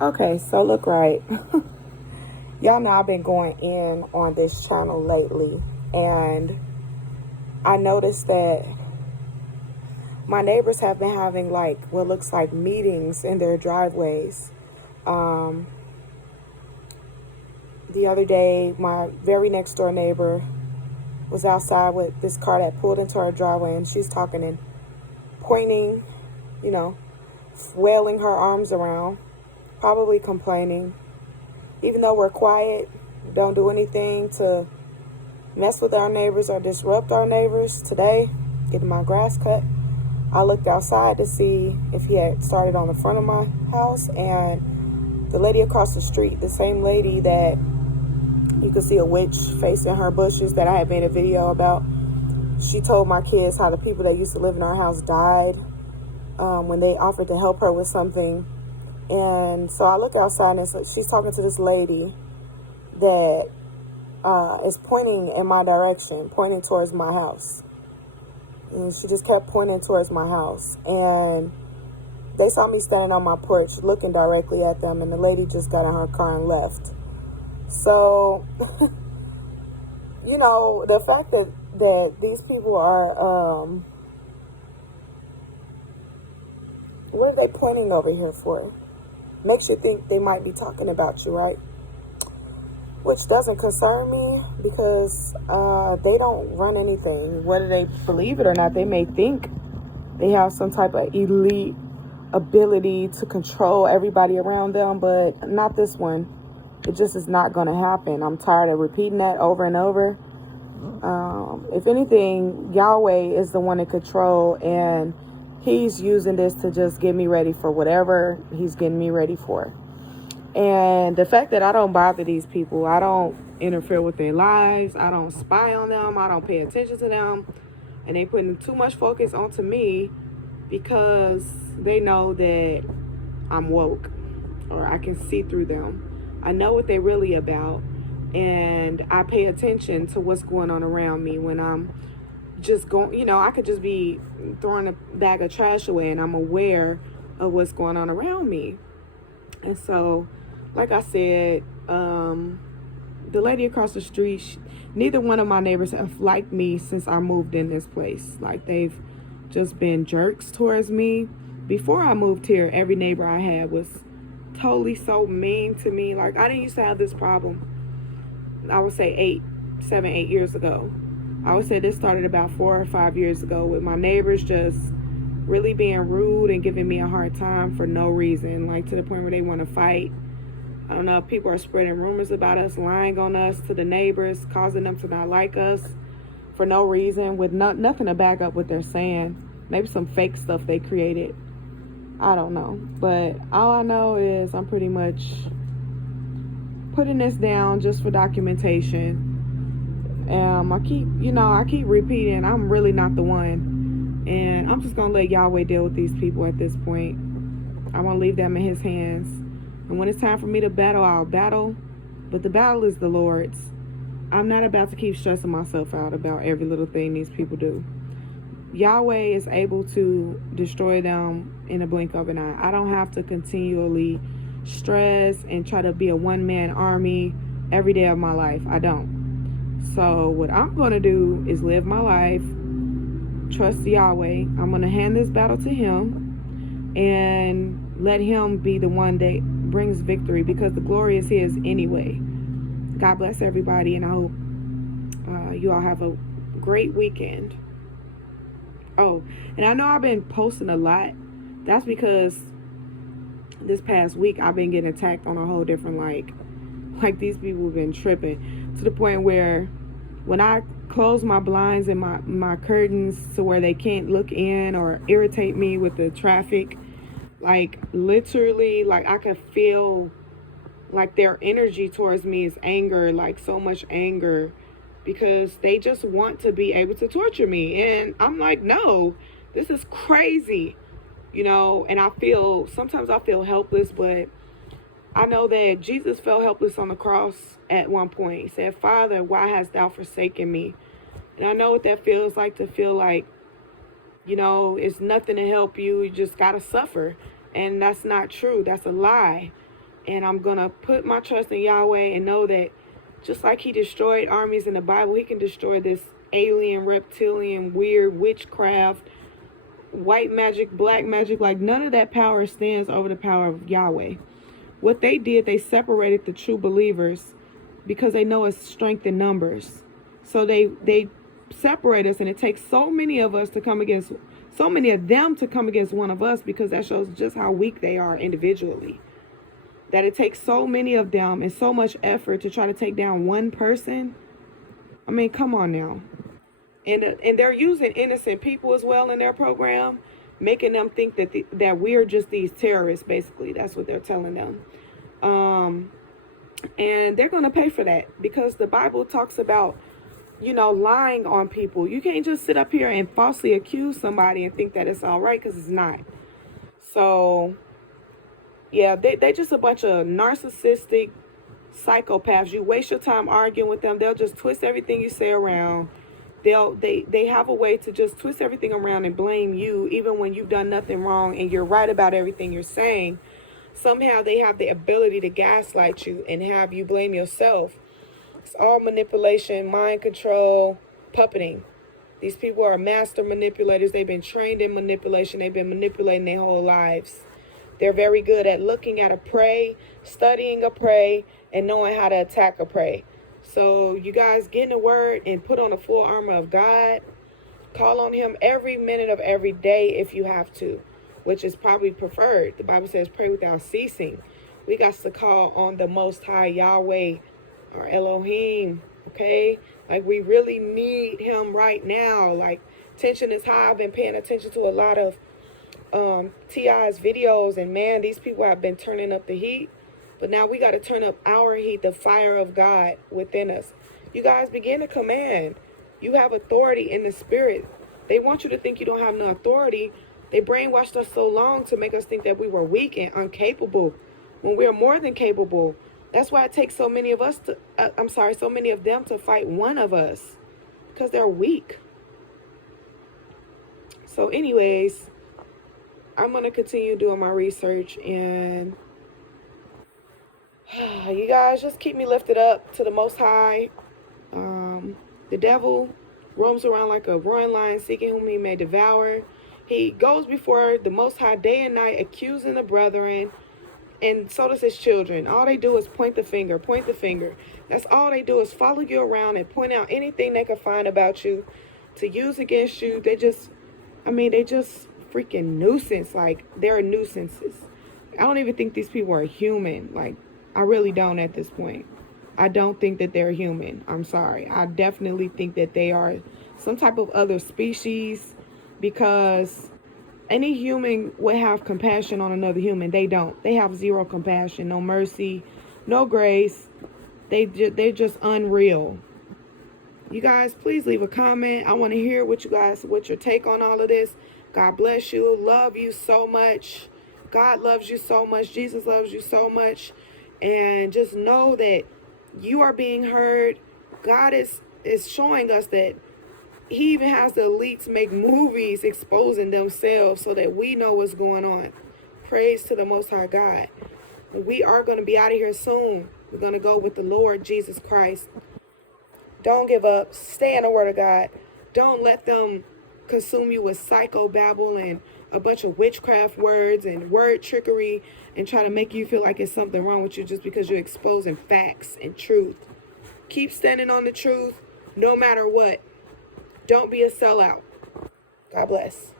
Okay, so look right. Y'all know I've been going in on this channel lately, and I noticed that my neighbors have been having like what looks like meetings in their driveways. Um, the other day, my very next door neighbor was outside with this car that pulled into her driveway, and she's talking and pointing, you know, wailing her arms around, probably complaining. Even though we're quiet, don't do anything to mess with our neighbors or disrupt our neighbors. Today, getting my grass cut, I looked outside to see if he had started on the front of my house, and the lady across the street, the same lady that you could see a witch facing her bushes that I had made a video about, she told my kids how the people that used to live in our house died when they offered to help her with something. And so I look outside, and she's talking to this lady that is pointing in my direction, pointing towards my house. And she just kept pointing towards my house. And they saw me standing on my porch looking directly at them, and the lady just got in her car and left. So, you know, the fact that these people are, what are they pointing over here for? Makes you think they might be talking about you, right? Which doesn't concern me because they don't run anything. Whether they believe it or not, they may think they have some type of elite ability to control everybody around them, but not this one. It just is not going to happen. I'm tired of repeating that over and over. If anything, Yahweh is the one in control, and he's using this to just get me ready for whatever he's getting me ready for. And the fact that I don't bother these people, I don't interfere with their lives, I don't spy on them, I don't pay attention to them, and they putting too much focus onto me because they know that I'm woke, or I can see through them. I know what they're really about, and I pay attention to what's going on around me. When I'm just going, you know, I could just be throwing a bag of trash away, and I'm aware of what's going on around me. And so, like I said, the lady across the street, neither one of my neighbors have liked me since I moved in this place. Like, they've just been jerks towards me. Before I moved here, every neighbor I had was totally so mean to me. Like, I didn't used to have this problem, I would say 8 years ago. I would say this started about 4 or 5 years ago, with my neighbors just really being rude and giving me a hard time for no reason, like to the point where they want to fight. I don't know if people are spreading rumors about us, lying on us to the neighbors, causing them to not like us for no reason, with nothing to back up what they're saying. Maybe some fake stuff they created. I don't know. But all I know is I'm pretty much putting this down just for documentation. I keep repeating, I'm really not the one. And I'm just going to let Yahweh deal with these people at this point. I want to leave them in his hands. And when it's time for me to battle, I'll battle. But the battle is the Lord's. I'm not about to keep stressing myself out about every little thing these people do. Yahweh is able to destroy them in a blink of an eye. I don't have to continually stress and try to be a one-man army every day of my life. I don't. So what I'm going to do is live my life, trust Yahweh. I'm going to hand this battle to him and let him be the one that brings victory, because the glory is his anyway. God bless everybody, and I hope you all have a great weekend. Oh, and I know I've been posting a lot. That's because this past week I've been getting attacked on a whole different, like these people have been tripping to the point where when I close my blinds and my curtains to where they can't look in or irritate me with the traffic, like literally, like I can feel like their energy towards me is anger, like so much anger, because they just want to be able to torture me. And I'm like, no, this is crazy, and sometimes I feel helpless, but I know that Jesus felt helpless on the cross at one point. He said, Father, why hast thou forsaken me? And I know what that feels like, to feel like, it's nothing to help you. You just got to suffer. And that's not true. That's a lie. And I'm going to put my trust in Yahweh and know that just like he destroyed armies in the Bible, he can destroy this alien, reptilian, weird witchcraft, white magic, black magic. Like, none of that power stands over the power of Yahweh. What they did, they separated the true believers because they know it's strength in numbers. So they separate us, and it takes so many of us to come against, so many of them to come against one of us, because that shows just how weak they are individually. That it takes so many of them and so much effort to try to take down one person. I mean, come on now. And they're using innocent people as well in their program, making them think that that we're just these terrorists. Basically, that's what they're telling them. And they're going to pay for that, because the Bible talks about, lying on people. You can't just sit up here and falsely accuse somebody and think that it's all right, because it's not. So, yeah, they just a bunch of narcissistic psychopaths. You waste your time arguing with them. They'll just twist everything you say around. They have a way to just twist everything around and blame you, even when you've done nothing wrong and you're right about everything you're saying. Somehow they have the ability to gaslight you and have you blame yourself. It's all manipulation, mind control, puppeting. These people are master manipulators. They've been trained in manipulation. They've been manipulating their whole lives. They're very good at looking at a prey, studying a prey, and knowing how to attack a prey. So you guys get in the word and put on the full armor of God. Call on him every minute of every day if you have to, which is probably preferred. The Bible says pray without ceasing. We got to call on the Most High Yahweh, or Elohim, okay? Like, we really need him right now. Like, tension is high. I've been paying attention to a lot of T.I.'s videos, and man, these people have been turning up the heat. But now we got to turn up our heat, the fire of God within us. You guys begin to command. You have authority in the spirit. They want you to think you don't have no authority. They brainwashed us so long to make us think that we were weak and incapable, when we're more than capable. That's why it takes so many of us to, so many of them to fight one of us, because they're weak. So anyways, I'm going to continue doing my research, and you guys just keep me lifted up to the Most High. The devil roams around like a roaring lion, seeking whom he may devour. He goes before the Most High day and night, accusing the brethren, and so does his children. All they do is point the finger, point the finger. That's all they do, is follow you around and point out anything they can find about you to use against you. They just freaking nuisance. Like, they're nuisances. I don't even think these people are human. Like, I really don't at this point. I don't think that they're human. I'm sorry. I definitely think that they are some type of other species, because any human would have compassion on another human. They don't. They have zero compassion, no mercy, no grace. They're just unreal. You guys, please leave a comment. I want to hear what your take on all of this. God bless you. Love you so much. God loves you so much. Jesus loves you so much. And just know that you are being heard. God is showing us that he even has the elites make movies exposing themselves so that we know what's going on. Praise to the Most High God. We are going to be out of here soon. We're going to go with the Lord Jesus Christ. Don't give up. Stay in the Word of God. Don't let them consume you with psychobabble and a bunch of witchcraft words and word trickery and try to make you feel like it's something wrong with you just because you're exposing facts and truth. Keep standing on the truth no matter what. Don't be a sellout. God bless.